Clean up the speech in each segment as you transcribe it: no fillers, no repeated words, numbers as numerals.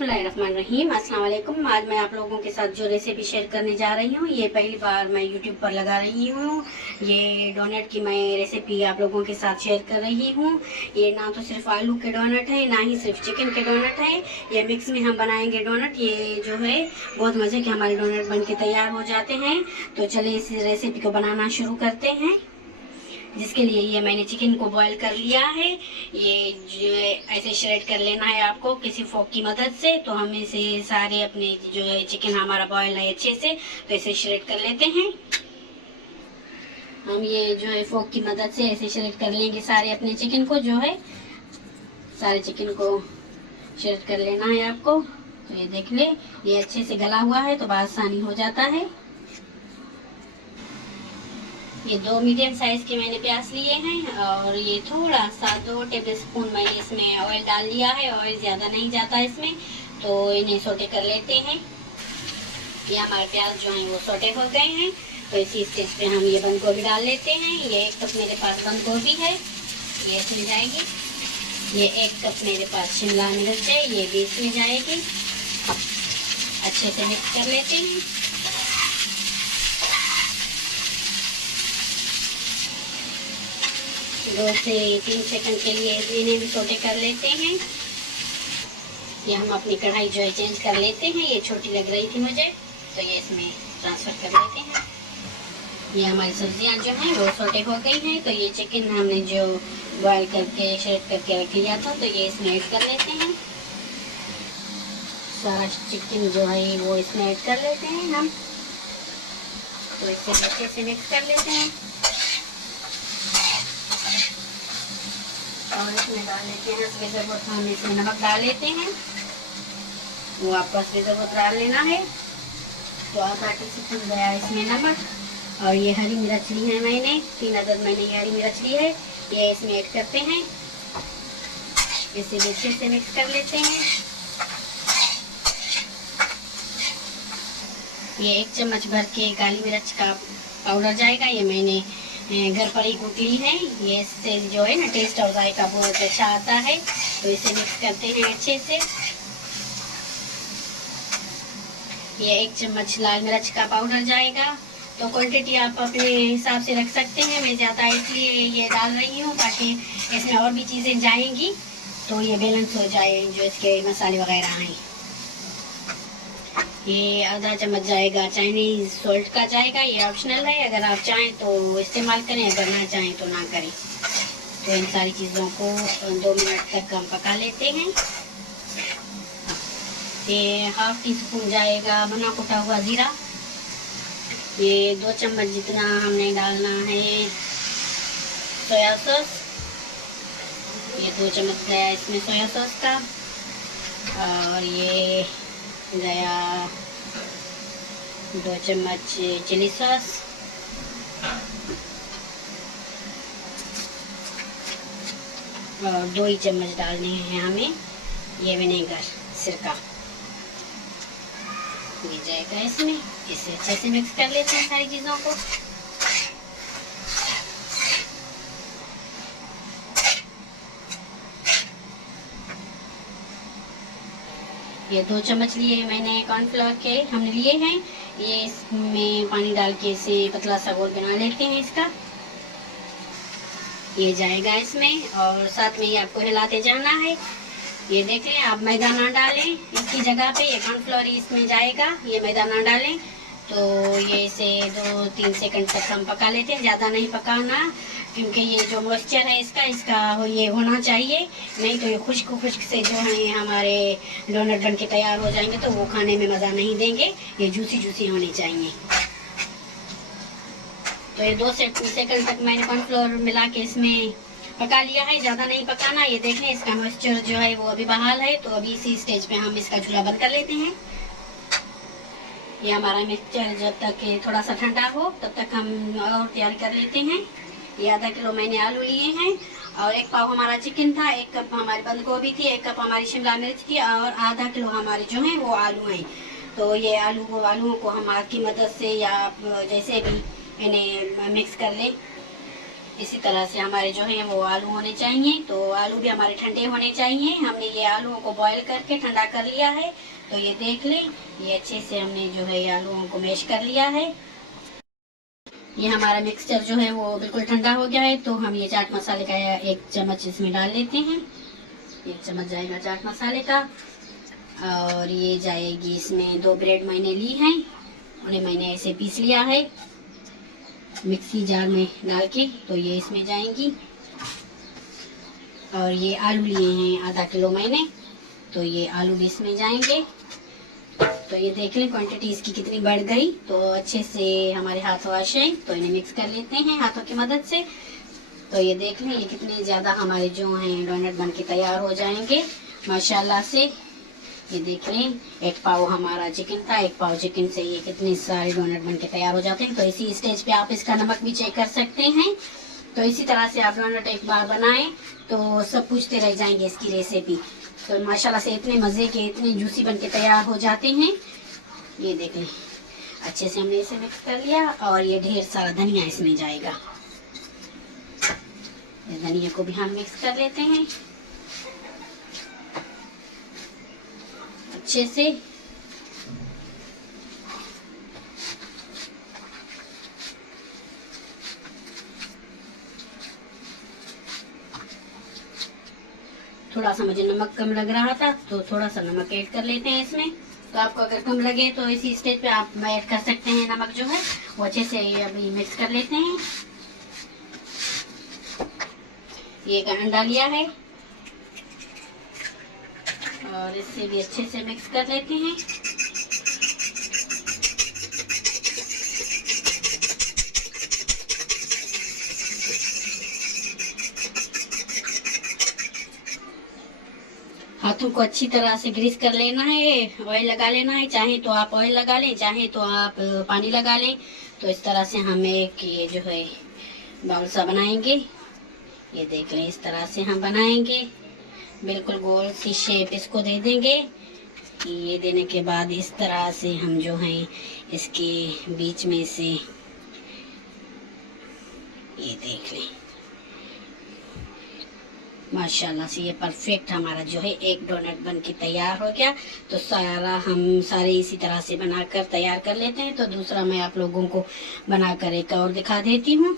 बिस्मिल्लाहिर्रहमानिर्रहीम। अस्सलाम वालेकुम। आज मैं आप लोगों के साथ जो रेसिपी शेयर करने जा रही हूँ, ये पहली बार मैं यूट्यूब पर लगा रही हूँ। ये डोनट की मैं रेसिपी आप लोगों के साथ शेयर कर रही हूँ। ये ना तो सिर्फ आलू के डोनट है, ना ही सिर्फ चिकन के डोनट है। ये मिक्स में हम बनाएंगे डोनट। ये जो है बहुत मज़े के हमारे डोनट बन के तैयार हो जाते हैं। तो चलिए इस रेसिपी को बनाना शुरू करते हैं। जिसके लिए ये मैंने चिकन को बॉईल कर लिया है। ये जो है ऐसे श्रेड कर लेना है आपको किसी फोक की मदद से। तो हम इसे सारे अपने जो है चिकन हमारा बॉयल है अच्छे से, तो इसे श्रेड कर लेते हैं। हम ये जो है फोक की मदद से ऐसे श्रेड कर लेंगे सारे अपने चिकन को। जो है सारे चिकन को श्रेड कर लेना है आपको। तो ये देख ले, ये अच्छे से गला हुआ है तो बहुत आसानी हो जाता है। ये 2 मीडियम साइज के मैंने प्याज लिए हैं और ये थोड़ा सा 2 टेबलस्पून मैंने इसमें ऑयल डाल लिया है। ऑयल ज़्यादा नहीं जाता इसमें, तो इन्हें सोटे कर लेते हैं। ये हमारे प्याज जो हैं वो सोटे हो गए हैं। तो इसी स्टेज पे हम ये बंद गोभी डाल लेते हैं। ये 1 कप मेरे पास बंद गोभी है, ये इसमें जाएगी। ये 1 कप मेरे पास शिमला मिर्च है, ये भी इसमें जाएगी। अच्छे से मिक्स कर लेते हैं। दो से 3 सेकंड के लिए इन्हें भी सोटे कर लेते हैं। ये हम अपनी कढ़ाई जो है चेंज कर लेते हैं। ये छोटी लग रही थी मुझे, तो ये इसमें ट्रांसफ़र कर लेते हैं। ये हमारी सब्जियां जो हैं वो सोटे हो गई हैं। तो ये चिकन हमने जो बॉयल करके श्रेड करके रख लिया था, तो ये इसमें ऐड कर लेते हैं। सारा चिकन जो है वो इसमें ऐड कर लेते हैं हम। तो इसे अच्छे से मिक्स कर लेते हैं और इसमें डाल लेते हैं हस्बे ज़रूरत। हम इसमें नमक डाल लेते हैं, वो आपको हस्बे ज़रूरत डाल लेना है। तो आधा टीस्पून गया इसमें नमक। और ये हरी मिर्च ली है मैंने, 3 अदद मैंने ये हरी मिर्च ली है, ये इसमें ऐड करते हैं। इसे अच्छे से मिक्स कर लेते हैं। ये 1 चम्मच भर के काली मिर्च का पाउडर जाएगा। ये मैंने घर पर ही कूट ली है। ये इससे जो है ना टेस्ट और जायका बहुत अच्छा आता है। तो इसे मिक्स करते हैं अच्छे से। ये 1 चम्मच लाल मिर्च का पाउडर जाएगा। तो क्वांटिटी आप अपने हिसाब से रख सकते हैं। मैं ज़्यादा इसलिए ये डाल रही हूँ ताकि इसमें और भी चीज़ें जाएंगी तो ये बैलेंस हो जाए जो इसके मसाले वगैरह हैं। ये आधा चम्मच जाएगा चाइनीज़ सॉल्ट का जाएगा। ये ऑप्शनल है, अगर आप चाहें तो इस्तेमाल करें, अगर ना चाहें तो ना करें। तो इन सारी चीज़ों को 2 मिनट तक हम पका लेते हैं। ये हाफ टी स्पून जाएगा भुना कुटा हुआ ज़ीरा। ये 2 चम्मच जितना हमने डालना है सोया सॉस। ये 2 चम्मच गया इसमें सोया सॉस का। और ये गया 2 चम्मच चिली सॉस। और 2 ही चम्मच डालने हैं हमें ये विनेगर सिरका, ये जाएगा इसमें। इसे अच्छे से मिक्स कर लेते हैं सारी चीज़ों को। ये 2 चम्मच लिए मैंने कॉर्नफ्लोर के हमने लिए हैं। ये इसमें पानी डाल के इसे पतला सा गोल बना लेते हैं इसका। ये जाएगा इसमें और साथ में ये आपको हिलाते जाना है। ये देखें, आप मैदा ना डालें इसकी जगह पे, ये कॉर्नफ्लोर इसमें जाएगा। ये मैदा ना डालें। तो ये इसे 2-3 सेकंड तक हम पका लेते हैं। ज़्यादा नहीं पकाना, क्योंकि ये जो मॉइस्चर है इसका ये होना चाहिए, नहीं तो ये खुश्क से जो है हमारे डोनट बन के तैयार हो जाएंगे तो वो खाने में मज़ा नहीं देंगे। ये जूसी होने चाहिए। तो ये 2 सेकंड तक मैंने कॉर्नफ्लोर मिला के इसमें पका लिया है। ज़्यादा नहीं पकाना। ये देखें, इसका मॉइस्चर जो है वो अभी बहाल है। तो अभी इसी स्टेज पे हम इसका चूल्हा बंद कर लेते हैं। ये हमारा मिक्सचर जब तक थोड़ा सा ठंडा हो तब तक हम और तैयार कर लेते हैं। ये आधा किलो मैंने आलू लिए हैं और 1 पाव हमारा चिकन था, 1 कप हमारी बंद गोभी थी, 1 कप हमारी शिमला मिर्च थी और आधा किलो हमारे जो हैं वो आलू हैं। तो ये आलूओं को हम हाथ की मदद से या जैसे भी इन्हें मिक्स कर लें। इसी तरह से हमारे जो है वो आलू होने चाहिए। तो आलू भी हमारे ठंडे होने चाहिए। हमने ये आलूओं को बॉईल करके ठंडा कर लिया है। तो ये देख लें, ये अच्छे से हमने जो है आलूओं को मैश कर लिया है। ये हमारा मिक्सचर जो है वो बिल्कुल ठंडा हो गया है। तो हम ये चाट मसाले का 1 चम्मच इसमें डाल लेते हैं। 1 चम्मच जाएगा चाट मसाले का। और ये जाएगी इसमें 2 ब्रेड मैंने ली हैं, उन्हें मैंने ऐसे पीस लिया है मिक्सी जार में डाल के। तो ये इसमें जाएंगी। और ये आलू लिए हैं आधा किलो मैंने, तो ये आलू भी इसमें जाएंगे। तो ये देख लें क्वांटिटी इसकी कितनी बढ़ गई। तो अच्छे से हमारे हाथ वॉश है, तो इन्हें मिक्स कर लेते हैं हाथों की मदद से। तो ये देख लें ये कितने ज़्यादा हमारे जो हैं डोनट बन के तैयार हो जाएंगे माशाल्लाह से। ये देख लें 1 पाव हमारा चिकन था, 1 पाव चिकन से ये कितने सारे डोनट बन के तैयार हो जाते हैं। तो इसी स्टेज पे आप इसका नमक भी चेक कर सकते हैं। तो इसी तरह से आप डोनट एक बार बनाएं तो सब पूछते रह जाएंगे इसकी रेसिपी। तो माशाल्लाह से इतने मज़े के, इतने जूसी बन के तैयार हो जाते हैं। ये देख लें अच्छे से हमने इसे मिक्स कर लिया। और ये ढेर सारा धनिया इसमें जाएगा। धनिया को भी हम मिक्स कर लेते हैं अच्छे से। थोड़ा सा मुझे नमक कम लग रहा था, तो थोड़ा सा नमक ऐड कर लेते हैं इसमें। तो आपको अगर कम लगे तो इसी स्टेज पे आप ऐड कर सकते हैं नमक जो है वो। अच्छे से ये अभी मिक्स कर लेते हैं। ये एक अंडा लिया है और इससे भी अच्छे से मिक्स कर लेते हैं। हाथों को अच्छी तरह से ग्रीस कर लेना है, ऑयल लगा लेना है। चाहे तो आप ऑयल लगा लें, चाहे तो आप पानी लगा लें। तो इस तरह से हम एक ये जो है बाउल सा बनाएंगे। ये देख लें इस तरह से हम बनाएंगे, बिल्कुल गोल सी शेप इसको दे देंगे। ये देने के बाद इस तरह से हम जो है इसके बीच में से ये देख लें माशाल्लाह से ये परफेक्ट हमारा जो है एक डोनट बन के तैयार हो गया। तो हम सारे इसी तरह से बनाकर तैयार कर लेते हैं। तो दूसरा मैं आप लोगों को बनाकर एक और दिखा देती हूँ।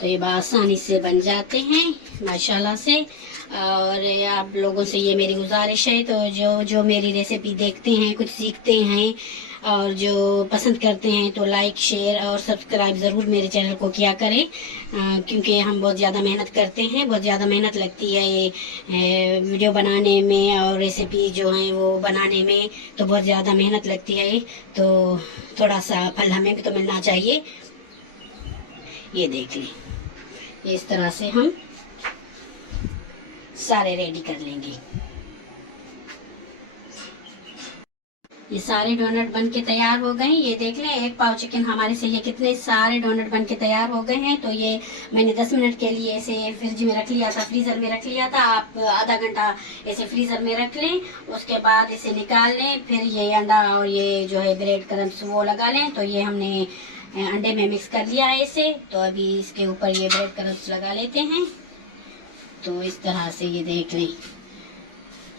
तो ये आसानी से बन जाते हैं माशाल्लाह से। और आप लोगों से ये मेरी गुजारिश है, तो जो मेरी रेसिपी देखते हैं, कुछ सीखते हैं और जो पसंद करते हैं तो लाइक, शेयर और सब्सक्राइब ज़रूर मेरे चैनल को किया करें। क्योंकि हम बहुत ज़्यादा मेहनत करते हैं, बहुत ज़्यादा मेहनत लगती है ये वीडियो बनाने में और रेसिपी जो है वो बनाने में। तो बहुत ज़्यादा मेहनत लगती है, तो थोड़ा सा फल हमें भी तो मिलना चाहिए। ये देख लें इस तरह से हम सारे रेडी कर लेंगे। ये सारे डोनट बन के तैयार हो गए। ये देख लें 1 पाव चिकन हमारे से ये कितने सारे डोनट बन के तैयार हो गए हैं। तो ये मैंने 10 मिनट के लिए इसे फ्रिज में रख लिया था, फ्रीज़र में रख लिया था। आप आधा घंटा इसे फ्रीज़र में रख लें, उसके बाद इसे निकाल लें। फिर ये अंडा और ये जो है ब्रेड क्रम्स वो लगा लें। तो ये हमने अंडे में मिक्स कर लिया है इसे। तो अभी इसके ऊपर ये ब्रेड क्रम्स लगा लेते हैं। तो इस तरह से ये देख लें।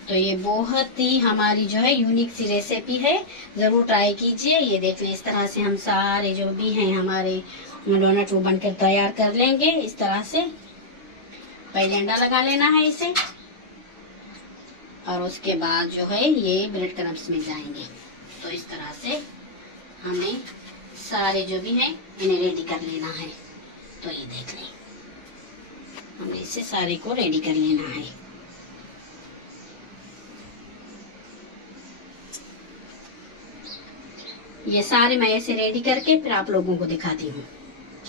तो ये बहुत ही हमारी जो है यूनिक सी रेसिपी है, ज़रूर ट्राई कीजिए। ये देख लें इस तरह से हम सारे जो भी हैं हमारे डोनट वो बनकर तैयार कर लेंगे। इस तरह से पहले अंडा लगा लेना है इसे और उसके बाद जो है ये ब्रेड क्रम्स में जाएंगे। तो इस तरह से हमें सारे जो भी हैं इन्हें रेडी कर लेना है। तो ये देख लें हमने इसे सारे को रेडी कर लेना है। ये सारे मैं ऐसे रेडी करके फिर आप लोगों को दिखाती हूँ।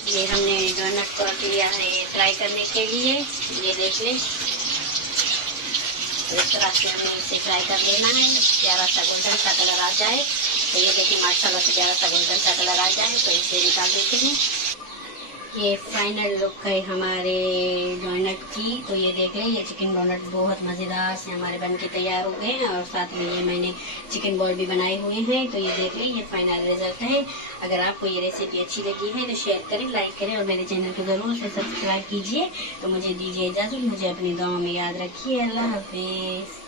ये हमने डोनट को रख लिया है ट्राई करने के लिए। ये देख लें तो इस तरह से हमें इसे फ्राई कर लेना है, प्यारा सा गोल्डन सा कलर आ जाए। तो ये देखिए माशाल्लाह से प्यारा सा गोल्डन सा कलर आ जाए। तो इसे निकाल देते हैं। ये फाइनल लुक है हमारे डोनट की। तो ये देख लें, ये चिकन डोनट बहुत मज़ेदार से हमारे बन के तैयार हो गए हैं और साथ में ये मैंने चिकन बॉल भी बनाए हुए हैं। तो ये देख लें, ये फाइनल रिजल्ट है। अगर आपको ये रेसिपी अच्छी लगी है तो शेयर करें, लाइक करें और मेरे चैनल को ज़रूर से सब्सक्राइब कीजिए। तो मुझे दीजिए इजाज़त, मुझे अपनी दुआओं में याद रखिए। अल्लाह हाफिज़।